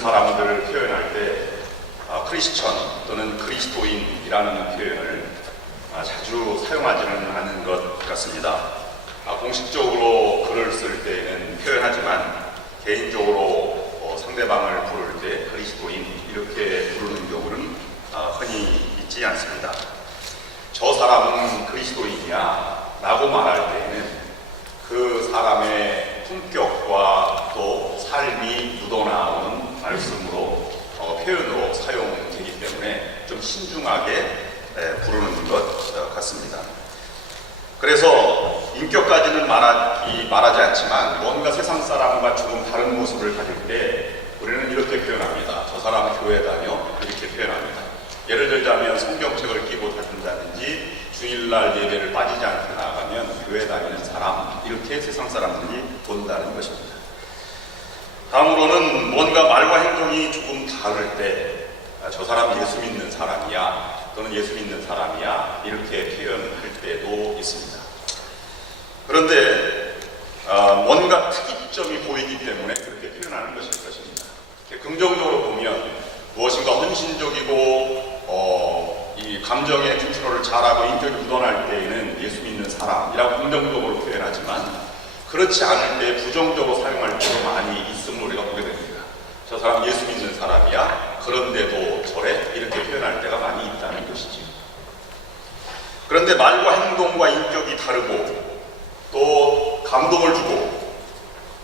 사람들을 표현할 때 크리스천 또는 그리스도인이라는 표현을 자주 사용하지는 않은 것 같습니다. 공식적으로 글을 쓸 때에는 표현하지만 개인적으로 상대방을 부를 때 그리스도인 이렇게 부르는 경우는 흔히 있지 않습니다. 저 사람은 그리스도인이야 라고 말할 때에는 그 사람의 품격과 또 삶이 묻어나오는 말씀으로 표현으로 사용되기 때문에 좀 신중하게 부르는 것 같습니다. 그래서 인격까지는 말하지 않지만 뭔가 세상 사람과 조금 다른 모습을 가질 때 우리는 이렇게 표현합니다. 저 사람은 교회 다녀 이렇게 표현합니다. 예를 들자면 성경책을 끼고 다닌다든지 주일날 예배를 빠지지 않게 나아가면 교회 다니는 사람 이렇게 세상 사람들이 본다는 것입니다. 다음으로는 뭔가 말과 행동이 조금 다를 때 저 사람 예수 믿는 사람이야 또는 예수 믿는 사람이야 이렇게 표현할 때도 있습니다. 그런데 뭔가 특이점이 보이기 때문에 그렇게 표현하는 것일 것입니다. 긍정적으로 보면 무엇인가 헌신적이고 이 감정의 컨트롤을 잘하고 인격이 묻어날 때에는 예수 믿는 사람이라고 긍정적으로 표현하지만 그렇지 않을 때 부정적으로 사용할 때도 많이 있음을 우리가 보게 됩니다. 저 사람 예수 믿는 사람이야 그런데도 저래 이렇게 표현할 때가 많이 있다는 것이지. 그런데 말과 행동과 인격이 다르고 또 감동을 주고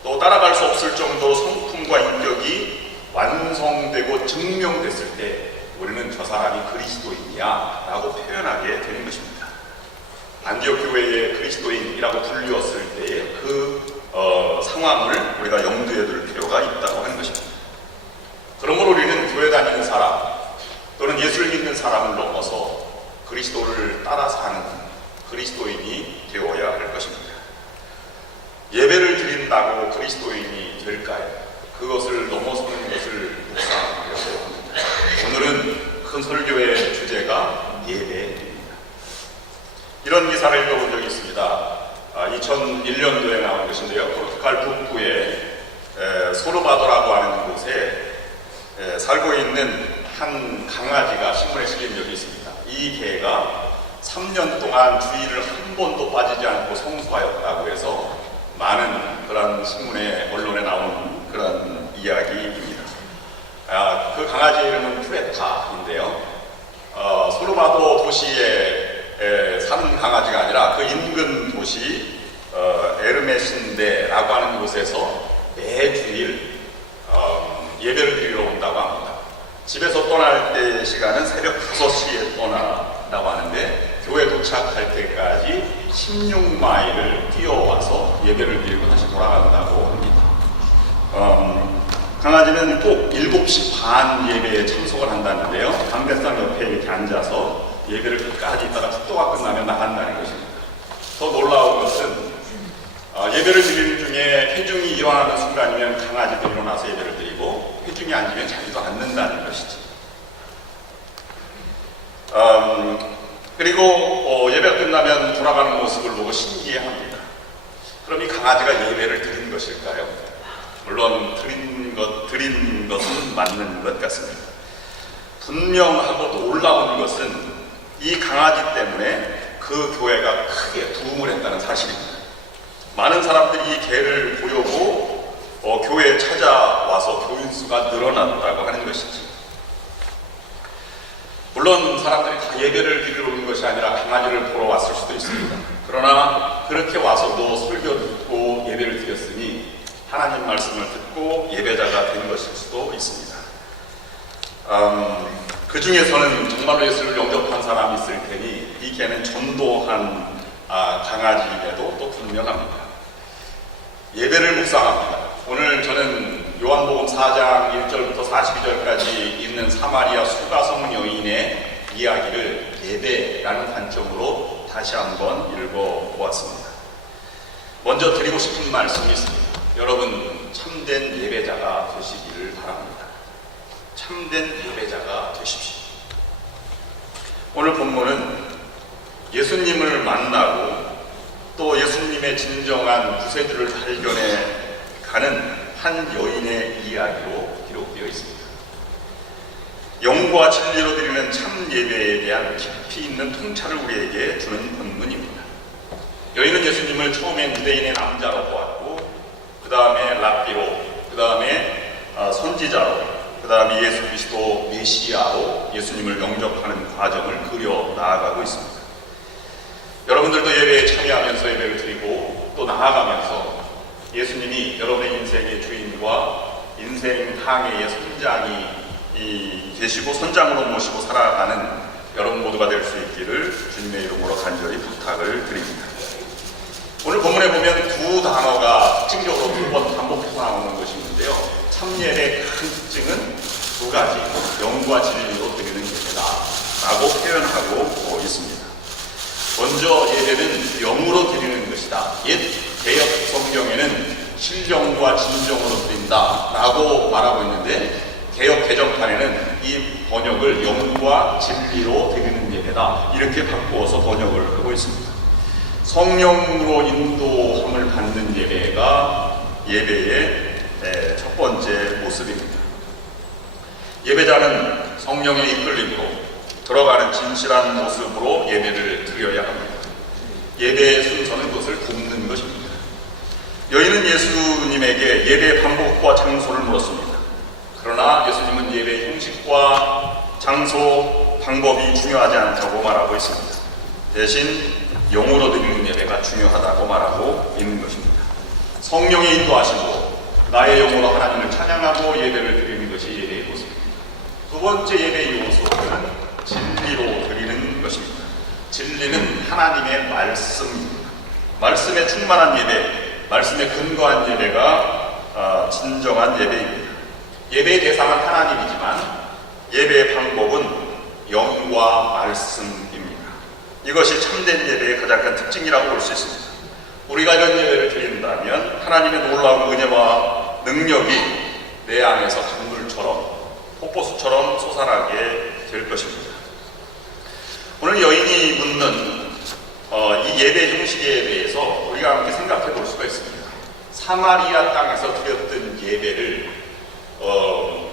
또 따라갈 수 없을 정도로 성품과 인격이 완성되고 증명됐을 때 우리는 저 사람이 그리스도인이야 라고 표현하게 되는 것입니다. 안디옥 교회의 그리스도인이라고 불리웠을 때의 그 상황을 우리가 염두에 둘 필요가 있다고 하는 것입니다. 그러므로 우리는 교회 다니는 사람 또는 예수를 믿는 사람을 넘어서 그리스도를 따라 사는 그리스도인이 되어야 할 것입니다. 예배를 드린다고 그리스도인이 될까요? 그것을 넘어서는 것을 묵상하려고 합니다. 오늘은 큰 설교의 주제가 예배입니다. 이런 기사를 읽어본 적이 있습니다. 2001년도에 나온 것인데요. 포르투갈 북부의 소르바도라고 하는 곳에 살고 있는 한 강아지가 신문에 실린 적이 있습니다. 이 개가 3년 동안 주일을 한 번도 빠지지 않고 성수하였다고 해서 많은 그런 신문에 언론에 나온 그런 이야기입니다. 그 강아지 이름은 프레타인데요. 소르바도 도시에 사는 강아지가 아니라 그 인근 도시 에르메신데라고 하는 곳에서 매주일 예배를 드리러 온다고 합니다. 집에서 떠날 때 시간은 새벽 5시에 떠나라고 하는데 교회 도착할 때까지 16마일을 뛰어와서 예배를 드리고 다시 돌아간다고 합니다. 강아지는 꼭 7시 반 예배에 참석을 한다는데요. 강대상 옆에 이렇게 앉아서 예배를 끝까지 있다가 축도가 끝나면 나간다는 것입니다. 더 놀라운 것은 예배를 드리는 중에 회중이 일어나는 순간이면 강아지도 일어나서 예배를 드리고 회중이 앉으면 자기도 앉는다는 것이지. 그리고 예배가 끝나면 돌아가는 모습을 보고 신기해합니다. 그럼 이 강아지가 예배를 드린 것일까요? 물론 드린 것은 맞는 것 같습니다. 분명하고 놀라운 것은 이 강아지 때문에 그 교회가 크게 부흥을 했다는 사실입니다. 많은 사람들이 이 개를 보려고 교회에 찾아와서 교인 수가 늘어났다고 하는 것이지. 물론 사람들이 다 예배를 드리러 오는 것이 아니라 강아지를 보러 왔을 수도 있습니다. 그러나 그렇게 와서도 설교 듣고 예배를 드렸으니 하나님 말씀을 듣고 예배자가 된 것일 수도 있습니다. 그 중에서는 정말로 예수를 영접한 사람이 있을 테니 이 개는 전도한 강아지임에도 또 분명합니다. 예배를 묵상합니다. 오늘 저는 요한복음 4장 1절부터 42절까지 있는 사마리아 수가성 여인의 이야기를 예배라는 관점으로 다시 한번 읽어보았습니다. 먼저 드리고 싶은 말씀이 있습니다. 여러분, 참된 예배자가 되시기를 바랍니다. 참된 예배자가 되십시오. 오늘 본문은 예수님을 만나고 또 예수님의 진정한 구세주를 발견해 가는 한 여인의 이야기로 기록되어 기록되어 있습니다. 영과 진리로 드리는 참 예배에 대한 깊이 있는 통찰을 우리에게 주는 본문입니다. 여인은 예수님을 처음에 유대인의 남자로 보았고, 그 다음에 랍비로, 그 다음에 선지자로, 그 다음에 예수 그리스도 메시아로 예수님을 영접하는 과정을 그려 나아가고 있습니다. 여러분들도 예배에 참여하면서 예배를 드리고 또 나아가면서 예수님이 여러분의 인생의 주인과 인생 항해의 선장이 계시고 선장으로 모시고 살아가는 여러분 모두가 될 수 있기를 주님의 이름으로 간절히 부탁을 드립니다. 오늘 본문에 보면 두 단어가 특징적으로 두 번 반복해서 나오는 것이 있는데요. 참예의 큰 특징은 두 가지, 영과 진리로 드리는 예배다 라고 표현하고 있습니다. 먼저 예배는 영으로 드리는 것이다. 옛 개역 성경에는 신령과 진정으로 드린다 라고 말하고 있는데, 개역 개정판에는 이 번역을 영과 진리로 드리는 예배다 이렇게 바꾸어서 번역을 하고 있습니다. 성령으로 인도함을 받는 예배가 예배의 첫 번째 모습입니다. 예배자는 성령의 이끌림으로 들어가는 진실한 모습으로 예배를 드려야 합니다. 예배의 순서는 그것을 굽는 것입니다. 여인은 예수님에게 예배의 방법과 장소를 물었습니다. 그러나 예수님은 예배의 형식과 장소, 방법이 중요하지 않다고 말하고 있습니다. 대신 영으로 드리는 예배가 중요하다고 말하고 있는 것입니다. 성령의 인도하심으로 나의 영으로 하나님을 찬양하고 예배를 드리는 것이 예배의 모습입니다. 두 번째 예배의 요소는 진리로 드리는 것입니다. 진리는 하나님의 말씀입니다. 말씀에 충만한 예배, 말씀에 근거한 예배가 진정한 예배입니다. 예배의 대상은 하나님이지만 예배의 방법은 영과 말씀입니다. 이것이 참된 예배의 가장 큰 특징이라고 볼 수 있습니다. 우리가 이런 예배를 드린다면 하나님의 놀라운 은혜와 능력이 내 안에서 강물처럼 폭포수처럼 솟아나게 될 것입니다. 오늘 여인이 묻는 이 예배 형식에 대해서 우리가 함께 생각해 볼 수가 있습니다. 사마리아 땅에서 드렸던 예배를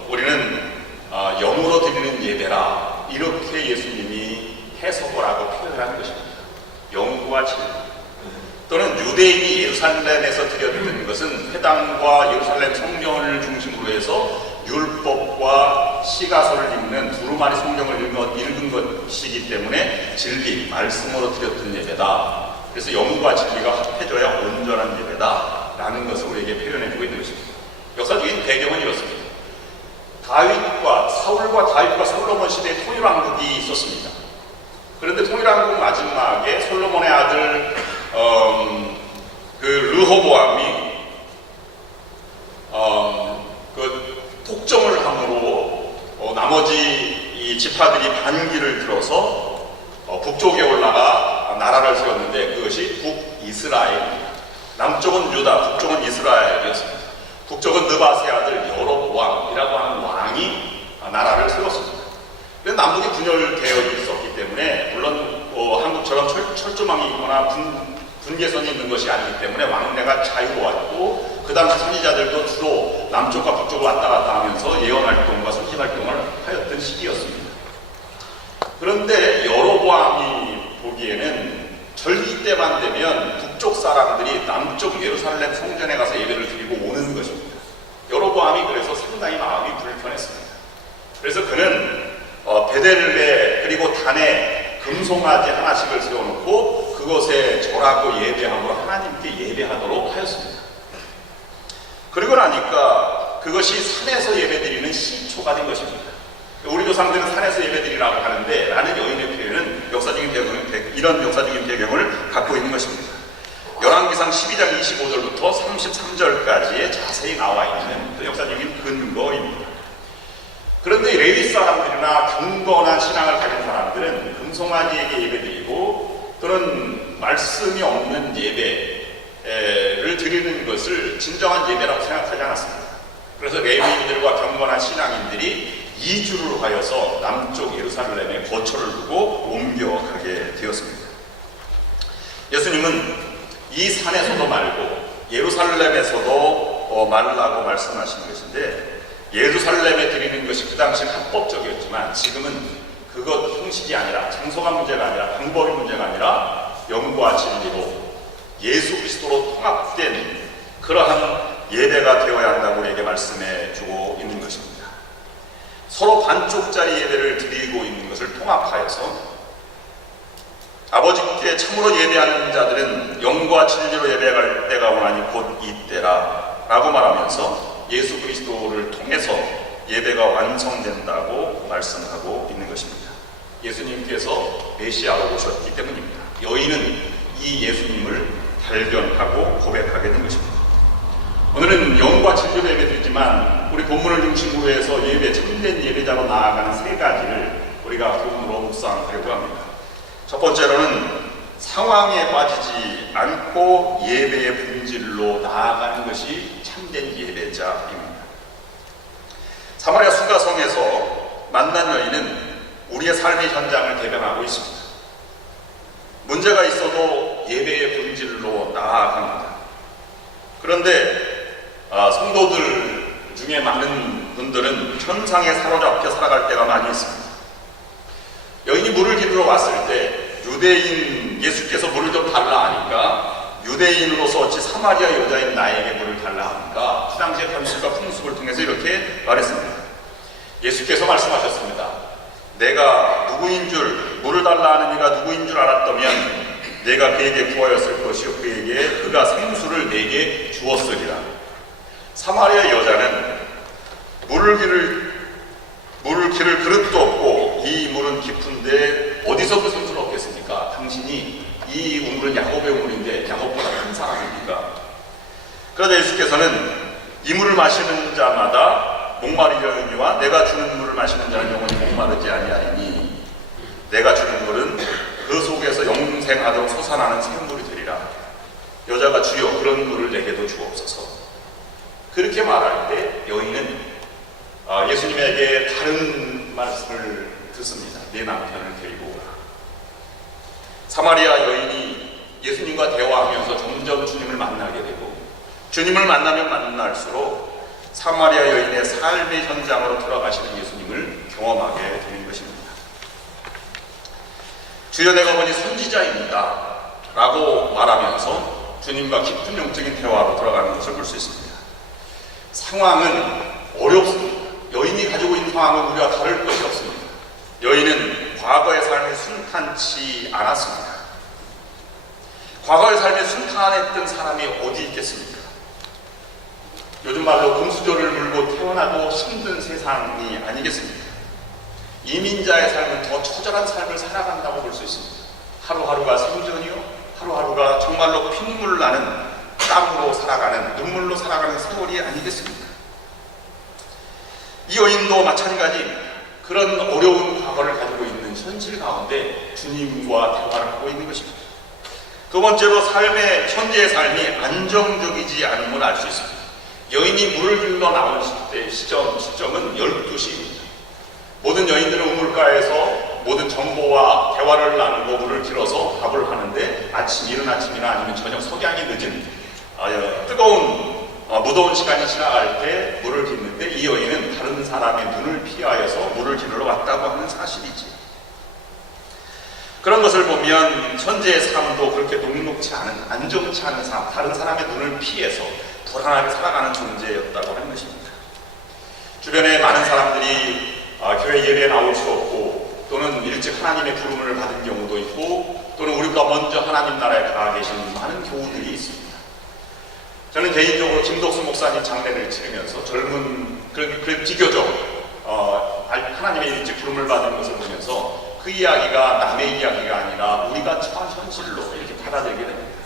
우리는 영으로 드리는 예배라 이렇게 예수님이 해석을 하고 표현하는 것입니다. 영과 진리. 또는 유대인이 예루살렘에서 드렸던 것은 회당과 예루살렘 성전을 중심으로 해서 율법과 시가서를 읽는 두루마리 성경을 읽은 것이기 때문에 진리, 말씀으로 드렸던 예배다. 그래서 영과 진리가 합해져야 온전한 예배다 라는 것을 우리에게 표현해주고 있는 것입니다. 역사적인 배경은 이렇습니다. 사울과 다윗과 솔로몬 시대에 통일왕국이 있었습니다. 그런데 통일왕국 마지막에 솔로몬의 아들 르호보암이 독점을 함으로 나머지 이 지파들이 반기를 들어서 북쪽에 올라가 나라를 세웠는데 그것이 북이스라엘입니다. 남쪽은 유다, 북쪽은 이스라엘이었습니다. 북쪽은 느밧의 아들 여로보암이라고 하는 왕이 나라를 세웠습니다. 그런데 남북이 분열되어 있었기 때문에 물론 한국처럼 철조망이 있거나 분계선이 있는 것이 아니기 때문에 왕래가 자유로웠고 그 당시 선지자들도 주로 남쪽과 북쪽을 왔다 갔다 하면서 예언활동과 선지활동을 하였던 시기였습니다. 그런데 여로보암이 보기에는 절기 때만 되면 북쪽 사람들이 남쪽 예루살렘 성전에 가서 예배를 드리고 오는 것입니다. 여로보암이 그래서 상당히 마음이 불편했습니다. 그래서 그는 베델레 그리고 단에 금송아지 하나씩을 세워놓고 그것에 절하고 예배함으로 하나님께 예배하도록 하였습니다. 그러고 나니까 그것이 산에서 예배드리는 시초가 된 것입니다. 우리 조상들은 산에서 예배드리라고 하는데 라는 여인의 표현은 이런 역사적인 배경을 갖고 있는 것입니다. 열왕기상 12장 25절부터 33절까지에 자세히 나와 있는 그 역사적인 근거입니다. 그런데 레위 사람들이나 경건한 신앙을 가진 사람들은 금송아지에게 예배드리고 또는 말씀이 없는 예배를 드리는 것을 진정한 예배라고 생각하지 않았습니다. 그래서 레위인들과 경건한 신앙인들이 이주를 하여서 남쪽 예루살렘에 거처를 두고 옮겨가게 되었습니다. 예수님은 이 산에서도 말고 예루살렘에서도 말라고 말씀하신 것인데 예루살렘에 드리는 것이 그 당시는 합법적이었지만 지금은 그것 형식이 아니라 장소가 문제가 아니라 방법이 문제가 아니라 영과 진리로 예수 그리스도로 통합된 그러한 예배가 되어야 한다고 우리에게 말씀해 주고 있는 것입니다. 서로 반쪽짜리 예배를 드리고 있는 것을 통합하여서 아버지께 참으로 예배하는 자들은 영과 진리로 예배할 때가 오나니 곧 이때라 라고 말하면서 예수 그리스도를 통해서 예배가 완성된다고 말씀하고 있는 것입니다. 예수님께서 메시아로 오셨기 때문입니다. 여인은 이 예수님을 발견하고 고백하게 된 것입니다. 오늘은 영과 진리로 예배드리지만 우리 본문을 중심으로 해서 참된 예배자로 나아가는 세 가지를 우리가 본문으로 묵상하려고 합니다. 첫 번째로는 상황에 빠지지 않고 예배의 본질로 나아가는 것이 참된 예배자입니다. 사마리아 수가성에서 만난 여인은 우리의 삶의 현장을 대변하고 있습니다. 문제가 있어도 예배의 본질로 나아갑니다. 그런데 성도들 중에 많은 분들은 천상에 사로잡혀 살아갈 때가 많이 있습니다. 여인이 물을 기르러 왔을 때 유대인 예수께서 물을 좀 달라 하니까 유대인으로서 어찌 사마리아 여자인 나에게 물을 달라 하니까 그 당시의 관습과 풍습을 통해서 이렇게 말했습니다. 예수께서 말씀하셨습니다. 내가 누구인 줄, 물을 달라 하는 이가 누구인 줄 알았다면 내가 그에게 구하였을 것이요 그가 생수를 내게 주었으리라. 사마리아 여자는 물을 기를 그릇도 없고 이 물은 깊은데 어디서 그 생수를 얻겠습니까? 당신이 이 우물은 야곱의 우물인데 야곱보다 큰 사람입니까? 그러자 예수께서는 이 물을 마시는 자마다 목마르려니와 내가 주는 물을 마시는 자는 영원히 목마르지 아니하리니 내가 주는 물은 그 속에서 영생하도록 솟아나는 샘물이 되리라. 여자가 주여 그런 물을 내게도 주옵소서. 그렇게 말할 때 여인은 예수님에게 다른 말씀을 듣습니다. 내 남편을 데리고 오라. 사마리아 여인이 예수님과 대화하면서 점점 주님을 만나게 되고 주님을 만나면 만날수록 사마리아 여인의 삶의 현장으로 돌아가시는 예수님을 경험하게 되는 것입니다. 주여 내가 보니 선지자입니다 라고 말하면서 주님과 깊은 영적인 대화로 돌아가는 것을 볼 수 있습니다. 상황은 어렵습니다. 여인이 가지고 있는 상황은 우리와 다를 것이 없습니다. 여인은 과거의 삶이 순탄치 않았습니다. 과거의 삶에 순탄했던 사람이 어디 있겠습니까? 요즘 말로 금수저를 물고 태어나고 힘든 세상이 아니겠습니까? 이민자의 삶은 더 처절한 삶을 살아간다고 볼 수 있습니다. 하루하루가 생존이요, 하루하루가 정말로 피눈물 나는 땀으로 살아가는, 눈물로 살아가는 세월이 아니겠습니까? 이 여인도 마찬가지입니다. 그런 어려운 과거를 가지고 있는 현실 가운데 주님과 대화를 하고 있는 것입니다. 두 번째로 현재의 삶이 안정적이지 않음을 알 수 있습니다. 여인이 물을 길러 나온 시점은 12시입니다. 모든 여인들은 우물가에서 모든 정보와 대화를 나누고 물을 길어서 밥을 하는데 이른 아침이나 아니면 저녁 석양이 늦은 뜨거운 무더운 시간이 지나갈 때 물을 깃는데 이 여인은 다른 사람의 눈을 피하여서 물을 길러 왔다고 하는 사실이지. 그런 것을 보면 현재의 삶도 그렇게 녹록치 않은, 안정치 않은 삶, 다른 사람의 눈을 피해서 불안하게 살아가는 존재였다고 하는 것입니다. 주변에 많은 사람들이 교회 예배에 나올 수 없고 또는 일찍 하나님의 부름을 받은 경우도 있고 또는 우리보다 먼저 하나님 나라에 가 계신 많은 교우들이 있습니다. 저는 개인적으로 김덕수 목사님 장례를 치르면서 그래도 비교적 하나님의 일찍 부름을 받은 것을 보면서 그 이야기가 남의 이야기가 아니라 우리가 처한 현실로 이렇게 받아들이게 됩니다.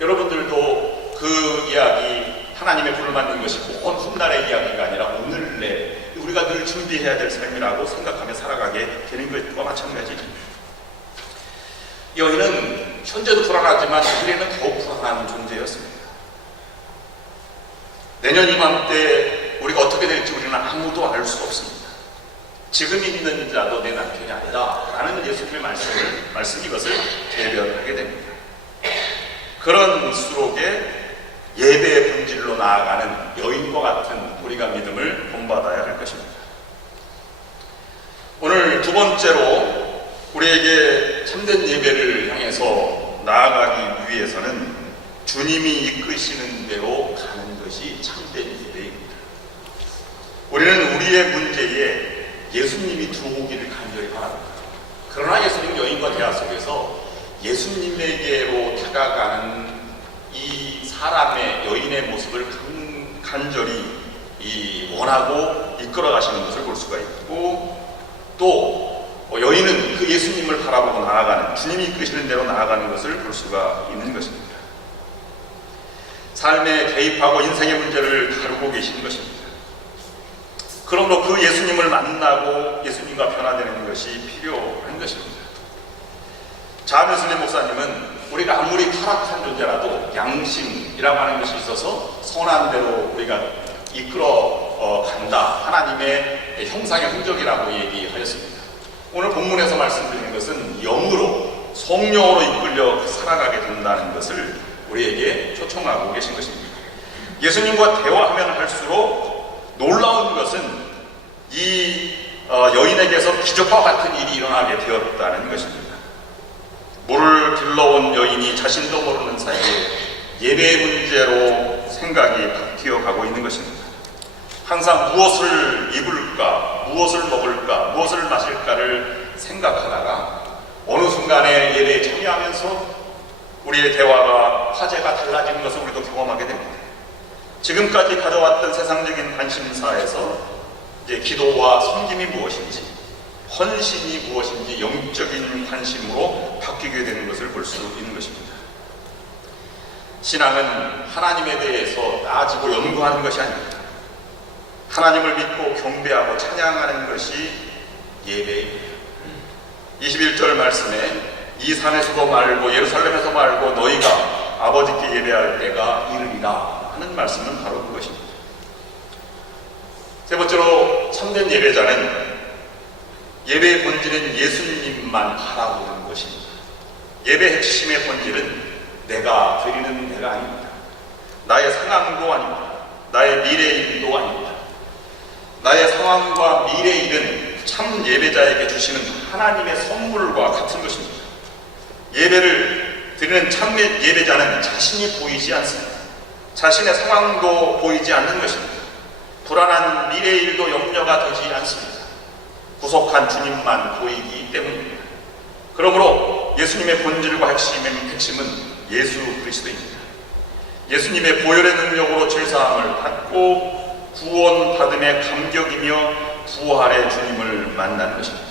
여러분들도 그 이야기, 하나님의 부름을 받는 것이 먼 훗날의 이야기가 아니라 오늘내 우리가 늘 준비해야 될 삶이라고 생각하며 살아가게 되는 것과 마찬가지입니다. 여인은 현재도 불안하지만 미래는 더욱 불안한 존재였습니다. 내년 이맘때 우리가 어떻게 될지 우리는 아무도 알 수 없습니다. 지금 있는 자도 내 남편이 아니다 라는 예수님의 말씀이 이것을 대변하게 됩니다. 그런 수록에 예배의 본질로 나아가는 여인과 같은 우리가 믿음을 본받아야 할 것입니다. 오늘 두 번째로 우리에게 참된 예배를 향해서 나아가기 위해서는 주님이 이끄시는 대로 가는 것이 참된 예배입니다. 우리는 우리의 문제에 예수님이 들어오기를 간절히 바랍니다. 그러나 예수님 여인과 대화 속에서 예수님에게로 다가가는 이 사람의 여인의 모습을 간절히 원하고 이끌어 가시는 것을 볼 수가 있고, 또 여인은 그 예수님을 바라보고 나아가는, 주님이 이끄시는 대로 나아가는 것을 볼 수가 있는 것입니다. 삶에 개입하고 인생의 문제를 다루고 계시는 것입니다. 그러므로 그 예수님을 만나고 예수님과 변화되는 것이 필요한 것입니다. 자하면슬림 목사님은 우리가 아무리 타락한 존재라도 양심이라고 하는 것이 있어서 선한 대로 우리가 이끌어 간다, 하나님의 형상의 흔적이라고 얘기하였습니다. 오늘 본문에서 말씀드리는 것은 영으로, 성령으로 이끌려 살아가게 된다는 것을 우리에게 초청하고 계신 것입니다. 예수님과 대화하면 할수록 놀라운 것은 이 여인에게서 기적과 같은 일이 일어나게 되었다는 것입니다. 물을 길러온 여인이 자신도 모르는 사이에 예배의 문제로 생각이 바뀌어 가고 있는 것입니다. 항상 무엇을 입을까, 무엇을 먹을까, 무엇을 마실까를 생각하다가 어느 순간에 예배에 참여하면서 우리의 대화가, 화제가 달라지는 것을 우리도 경험하게 됩니다. 지금까지 가져왔던 세상적인 관심사에서 이제 기도와 섬김이 무엇인지, 헌신이 무엇인지 영적인 관심으로 바뀌게 되는 것을 볼 수 있는 것입니다. 신앙은 하나님에 대해서 나아지고 연구하는 것이 아닙니다. 하나님을 믿고 경배하고 찬양하는 것이 예배입니다. 21절 말씀에 이 산에서도 말고 예루살렘에서 말고 너희가 아버지께 예배할 때가 이르리라 하는 말씀은 바로 그것입니다. 세 번째로 참된 예배자는 예배의 본질은 예수님만 바라보는 것입니다. 예배의 핵심의 본질은 내가 드리는 내가 아닙니다. 나의 상황도 아닙니다. 나의 미래일도 아닙니다. 나의 상황과 미래일은 참 예배자에게 주시는 하나님의 선물과 같은 것입니다. 예배를 드리는 참 예배자는 자신이 보이지 않습니다. 자신의 상황도 보이지 않는 것입니다. 불안한 미래일도 염려가 되지 않습니다. 구속한 주님만 보이기 때문입니다. 그러므로 예수님의 본질과 핵심은 예수 그리스도입니다. 예수님의 보혈의 능력으로 죄사함을 받고 구원받음의 감격이며 부활의 주님을 만나는 것입니다.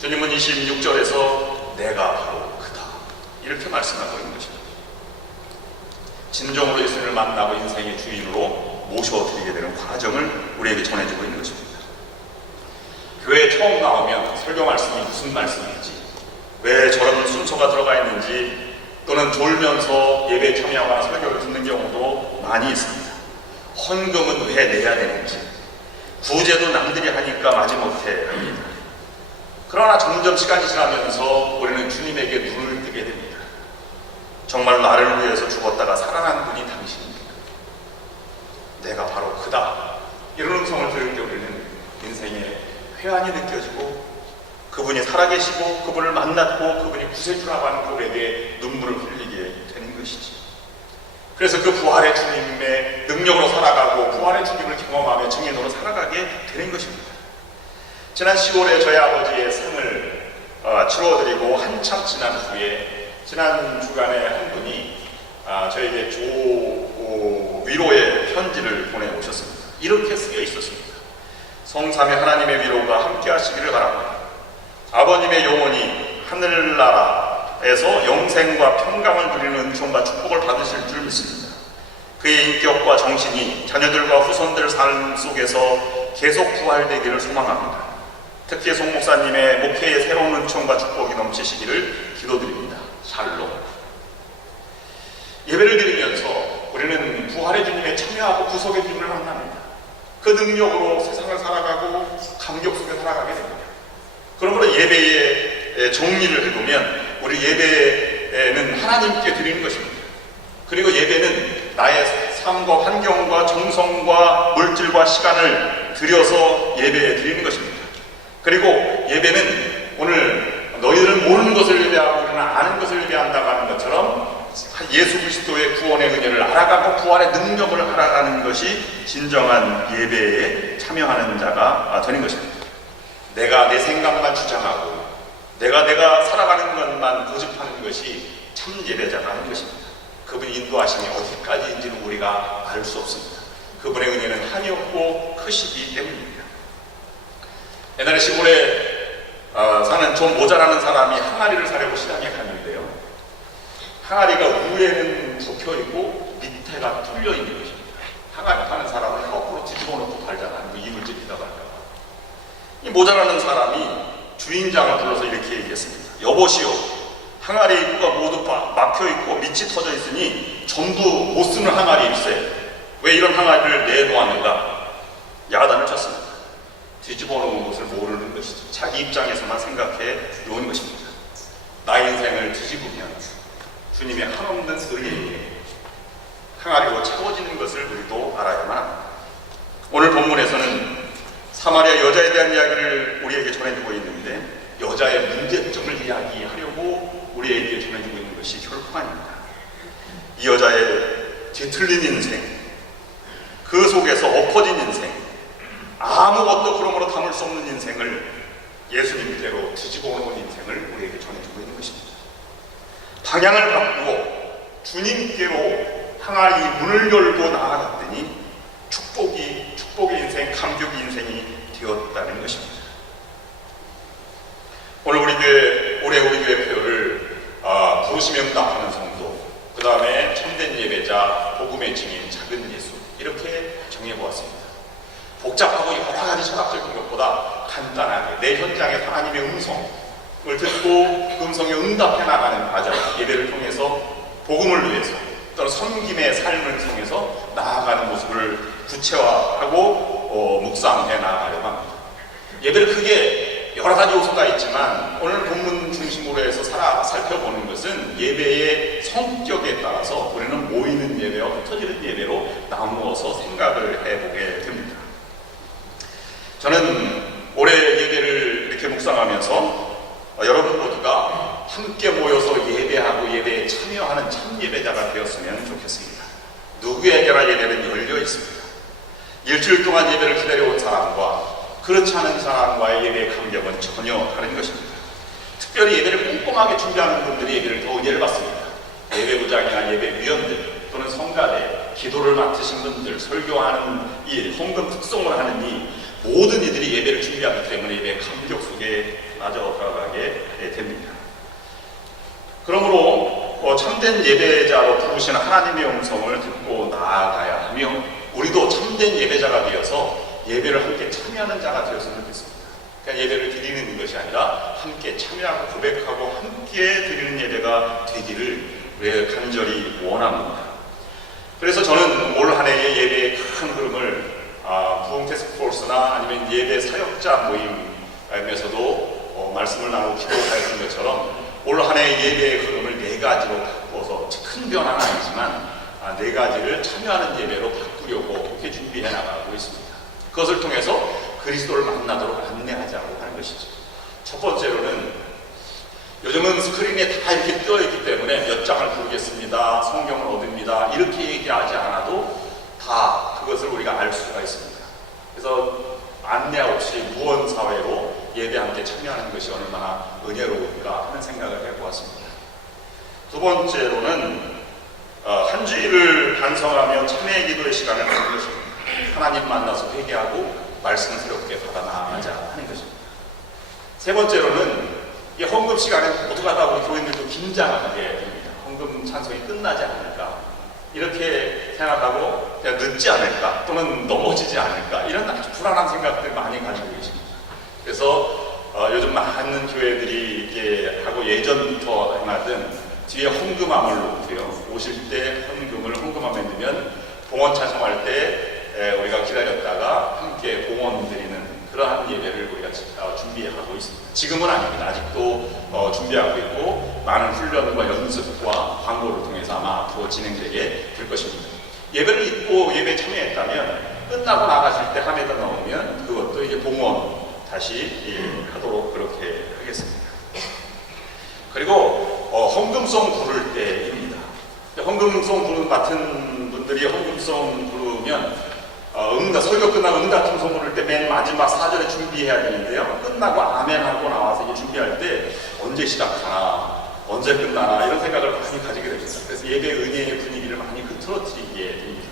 주님은 26절에서 내가 바로 그다 이렇게 말씀하고 있는 것입니다. 진정으로 예수님을 만나고 인생의 주인으로 모셔드리게 되는 과정을 우리에게 전해주고 있는 것입니다. 교회에 처음 나오면 설교 말씀이 무슨 말씀인지, 왜 저런 순서가 들어가 있는지, 또는 졸면서 예배에 참여하거나 설교를 듣는 경우도 많이 있습니다. 헌금은 왜 내야 되는지, 구제도 남들이 하니까 마지못해 합니다. 그러나 점점 시간이 지나면서 우리는 주님에게 눈을 뜨게 됩니다. 정말 나를 위해서 죽었다가 살아난 분이 당신입니다. 내가 바로 그다. 이런 음성을 들을 때 우리는 인생에 회한이 느껴지고, 그분이 살아계시고 그분을 만났고 그분이 구세주라고 하는 그분에 대해 눈물을 흘리게 되는 것이지. 그래서 그 부활의 주님의 능력으로 살아가고 부활의 주님을 경험하며 증인으로 살아가게 되는 것입니다. 지난 10월에 저희 아버지의 상을 치러드리고 한참 지난 후에 지난 주간에 한 분이 저에게 위로의 편지를 보내오셨습니다. 이렇게 쓰여 있었습니다. 성삼위 하나님의 위로가 함께 하시기를 바랍니다. 아버님의 영혼이 하늘나라에서 영생과 평강을 누리는 은총과 축복을 받으실 줄 믿습니다. 그의 인격과 정신이 자녀들과 후손들 삶 속에서 계속 부활되기를 소망합니다. 특히 송 목사님의 목회의 새로운 은총과 축복이 넘치시기를 기도드립니다. 샬롬. 예배를 드리면서 우리는 부활의 주님에 참여하고 구속의 주님을 만납니다. 그 능력으로 세상을 살아가고 감격 속에 살아가게 됩니다. 그러므로 예배의 정리를 해보면 우리 예배는 하나님께 드리는 것입니다. 그리고 예배는 나의 삶과 환경과 정성과 물질과 시간을 들여서 예배에 드리는 것입니다. 그리고 예배는 오늘 너희들은 모르는 것을 예배하고 우리는 아는 것을 예배한다고 하는 것처럼 예수 그리스도의 구원의 은혜를 알아가고 부활의 능력을 알아가는 것이 진정한 예배에 참여하는 자가 되는 것입니다. 내가 내 생각만 주장하고 내가 살아가는 것만 고집하는 것이 참 예배자가 하는 것입니다. 그분의 인도하심이 어디까지인지는 우리가 알 수 없습니다. 그분의 은혜는 한이 없고 크시기 때문입니다. 옛날에 시골에 사는 좀 모자라는 사람이 항아리를 사려고 시장에 갔는데요. 항아리가 위에는 굽혀있고 밑에가 뚫려있는 것입니다. 항아리 파는 사람은 거꾸로 뒤집어 놓고 팔잖아요. 이물질이다 말까. 이 모자라는 사람이 주인장을 불러서 이렇게 얘기했습니다. 여보시오, 항아리 입구가 모두 막혀있고 밑이 터져 있으니 전부 못 쓰는 항아리일세. 왜 이런 항아리를 내놓았는가? 야단을 쳤습니다. 뒤집어 놓은 것을 모르는 것이죠. 자기 입장에서만 생각해 놓은 것입니다. 나의 인생을 뒤집으면 주님의 한없는 은혜에 항아리로 채워지는 것을 우리도 알아야만 합니다. 오늘 본문에서는 사마리아 여자에 대한 이야기를 우리에게 전해주고 있는데 여자의 문제점을 이야기하려고 우리에게 전해주고 있는 것이 결코 아닙니다. 이 여자의 뒤틀린 인생, 그 속에서 엎어진 인생, 아무것도 그러므로 담을 수 없는 인생을 예수님께로 뒤집어 놓은 인생을 우리에게 전해주고 있는 것입니다. 방향을 바꾸어 주님께로 항아리 문을 열고 나아갔더니 축복의 인생, 감격의 인생이 되었다는 것입니다. 오늘 올해 우리 교회 표를 부르심에 응답하는 성도, 그 다음에 참된 예배자, 복음의 증인, 작은 예수, 이렇게 정해보았습니다. 복잡하고 여러 가지 철학적인 것보다 간단하게 내 현장에 하나님의 음성을 듣고 그 음성에 응답해 나가는 과정, 예배를 통해서 복음을 위해서 또는 섬김의 삶을 통해서 나아가는 모습을 구체화하고 묵상해 나아가려고 합니다. 예배를 크게 여러 가지 요소가 있지만 오늘 본문 중심으로 해서 살펴보는 것은 예배의 성격에 따라서 우리는 모이는 예배와 흩어지는 예배로 나누어서 생각을 해보게 됩니다. 저는 올해 예배를 이렇게 묵상하면서 여러분 모두가 함께 모여서 예배하고 예배에 참여하는 참 예배자가 되었으면 좋겠습니다. 누구에게나 예배는 열려 있습니다. 일주일 동안 예배를 기다려온 사람과 그렇지 않은 사람과의 예배의 감격은 전혀 다른 것입니다. 특별히 예배를 꼼꼼하게 준비하는 분들이 예배를 더 은혜를 받습니다. 예배부장이나 예배위원들 또는 성가대, 기도를 맡으신 분들, 설교하는 일, 헌금 특송을 하는 이 모든 이들이 예배를 준비하기 때문에 예배의 감격 속에 빠져 들어가게 됩니다. 그러므로 참된 예배자로 부르시는 하나님의 음성을 듣고 나아가야 하며 우리도 참된 예배자가 되어서 예배를 함께 참여하는 자가 되었으면 좋겠습니다. 그냥 예배를 드리는 것이 아니라 함께 참여하고 고백하고 함께 드리는 예배가 되기를 간절히 원합니다. 그래서 저는 올 한 해의 예배의 큰 흐름을 부흥 태스크포스나 아니면 예배 사역자 모임에서도 말씀을 나누고 기도하였던 것처럼 올 한 해의 예배의 흐름을 네 가지로 바꿔서 큰 변화는 아니지만 네 가지를 참여하는 예배로 바꾸려고 그렇게 준비해 나가고 있습니다. 그것을 통해서 그리스도를 만나도록 안내하자고 하는 것이죠. 첫 번째로는 요즘은 스크린에 다 이렇게 뜨어있기 때문에 몇 장을 부르겠습니다, 성경을 얻습니다, 이렇게 얘기하지 않아도 다 그것을 우리가 알 수가 있습니다. 그래서 안내 없이 무언사회로 예배 함께 참여하는 것이 얼마나 은혜로울까 하는 생각을 해보았습니다. 두 번째로는 한 주일을 반성하며 참회 기도의 시간을 갖는 것입니다. 하나님 만나서 회개하고 말씀스럽게 받아 나아가자 하는 것입니다. 세 번째로는 이 헌금 시간에 모두가 다 우리 교인들도 긴장하게 됩니다. 헌금 찬송이 끝나지 않을까, 이렇게 생각하고 그냥 늦지 않을까 또는 넘어지지 않을까, 이런 아주 불안한 생각들 많이 가지고 계십니다. 그래서 요즘 많은 교회들이 이렇게 하고 예전부터 해놨던 뒤에 헌금함을 놓고요, 오실 때 헌금함에 넣으면 봉헌 찬송할 때 우리가 기다렸다가 함께 봉헌 드리는 그러한 예배를 우리가 준비하고 있습니다. 지금은 아닙니다. 아직도 준비하고 있고 많은 훈련과 연습과 광고를 통해서 아마 앞으로 진행되게 될 것입니다. 예배를 잊고 예배에 참여했다면 끝나고 나가실 때 함에다 넣으면 그것도 이제 봉헌 다시 하도록 그렇게 하겠습니다. 그리고 헌금송 부를 때입니다. 헌금송 부르는 같은 분들이 헌금송 부르면 설교 끝나고 응답통송 부를 때 맨 마지막 4절에 준비해야 되는데요. 끝나고 아멘하고 나와서 이제 준비할 때 언제 시작하나 언제 끝나나 이런 생각을 많이 가지게 됩니다. 그래서 예배 은혜의 분위기를 많이 흐트러뜨리게 됩니다.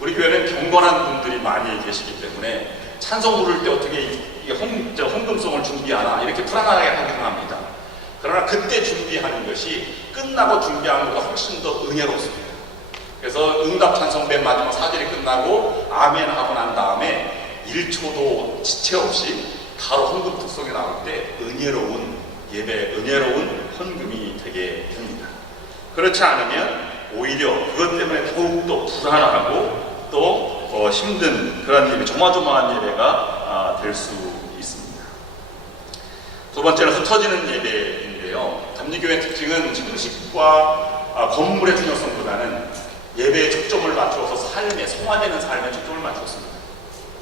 우리 교회는 경건한 분들이 많이 계시기 때문에 찬송 부를 때 어떻게 헌금송을 준비하나 이렇게 불안하게 하긴 합니다. 그러나 그때 준비하는 것이 끝나고 준비하는 것보다 훨씬 더 은혜롭습니다. 그래서 응답 찬송 맨 마지막 4절이 끝나고 아멘 하고 난 다음에 1초도 지체 없이 바로 헌금 특송이 나올 때 은혜로운 예배, 은혜로운 헌금이 되게 됩니다. 그렇지 않으면 오히려 그것 때문에 더욱더 불안하고 또 힘든 그런 예배, 조마조마한 예배가 될 수 있습니다. 두 번째는 흩어지는 예배인데요. 감리교회의 특징은 형식과 건물의 중요성보다는 예배에 초점을 맞추어서 삶에, 성화되는 삶에 초점을 맞추었습니다.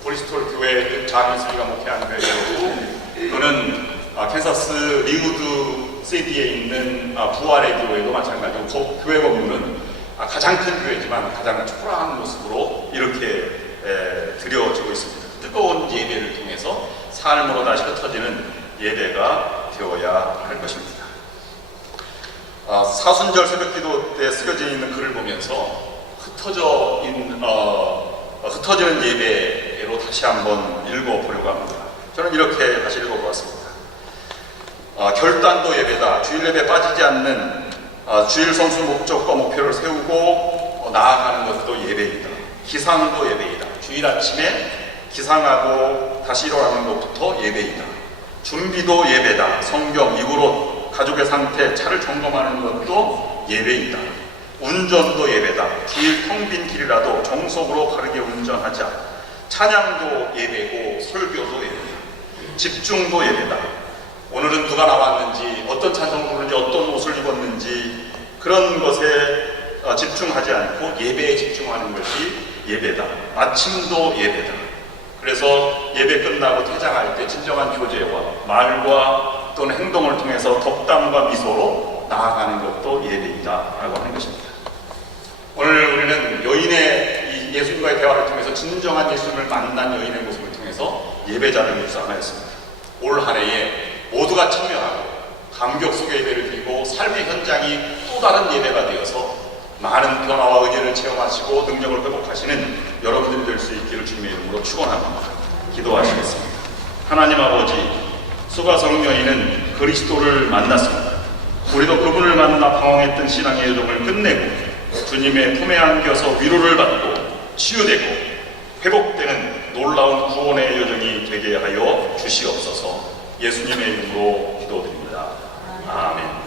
브리스톨 교회 자민수리가 목회한 교회였고 또는 캔사스 리우드 시티에 있는 부활의 교회도 마찬가지고 교회 건물은 가장 큰 교회지만 가장 초라한 모습으로 이렇게 드려지고 있습니다. 뜨거운 예배를 통해서 삶으로 다시 흩어지는 예배가 되어야 할 것입니다. 사순절 새벽기도 때 쓰여져 있는 글을 보면서 흩어지는 예배로 다시 한번 읽어보려고 합니다. 저는 이렇게 다시 읽어보았습니다. 결단도 예배다. 주일 예배 빠지지 않는 주일 성수 목적과 목표를 세우고 나아가는 것도 예배이다. 기상도 예배이다. 주일 아침에 기상하고 다시 일어나는 것부터 예배이다. 준비도 예배다. 성경, 이불옷, 가족의 상태, 차를 점검하는 것도 예배이다. 운전도 예배다. 주일 텅 빈 길이라도 정석으로 바르게 운전하자. 찬양도 예배고 설교도 예배다. 집중도 예배다. 오늘은 누가 나왔는지, 어떤 찬송을 부르는지, 어떤 옷을 입었는지 그런 것에 집중하지 않고 예배에 집중하는 것이 예배다. 아침도 예배다. 그래서 예배 끝나고 퇴장할 때 진정한 교제와 말과 또는 행동을 통해서 덕담과 미소로 나아가는 것도 예배이다 라고 하는 것입니다. 오늘 우리는 여인의 예수님과의 대화를 통해서 진정한 예수님을 만난 여인의 모습을 통해서 예배자를 묵상하였습니다. 올 한 해에 모두가 참여하고 감격 속의 예배를 드리고 삶의 현장이 또 다른 예배가 되어서 많은 변화와 의지를 체험하시고 능력을 회복하시는 여러분들이 될 수 있기를 주님의 이름으로 축원합니다. 기도하시겠습니다. 하나님 아버지, 수가성 여인은 그리스도를 만났습니다. 우리도 그분을 만나 방황했던 신앙의 여정을 끝내고 주님의 품에 안겨서 위로를 받고 치유되고 회복되는 놀라운 구원의 여정이 되게 하여 주시옵소서. 예수님의 이름으로 기도드립니다. 아멘.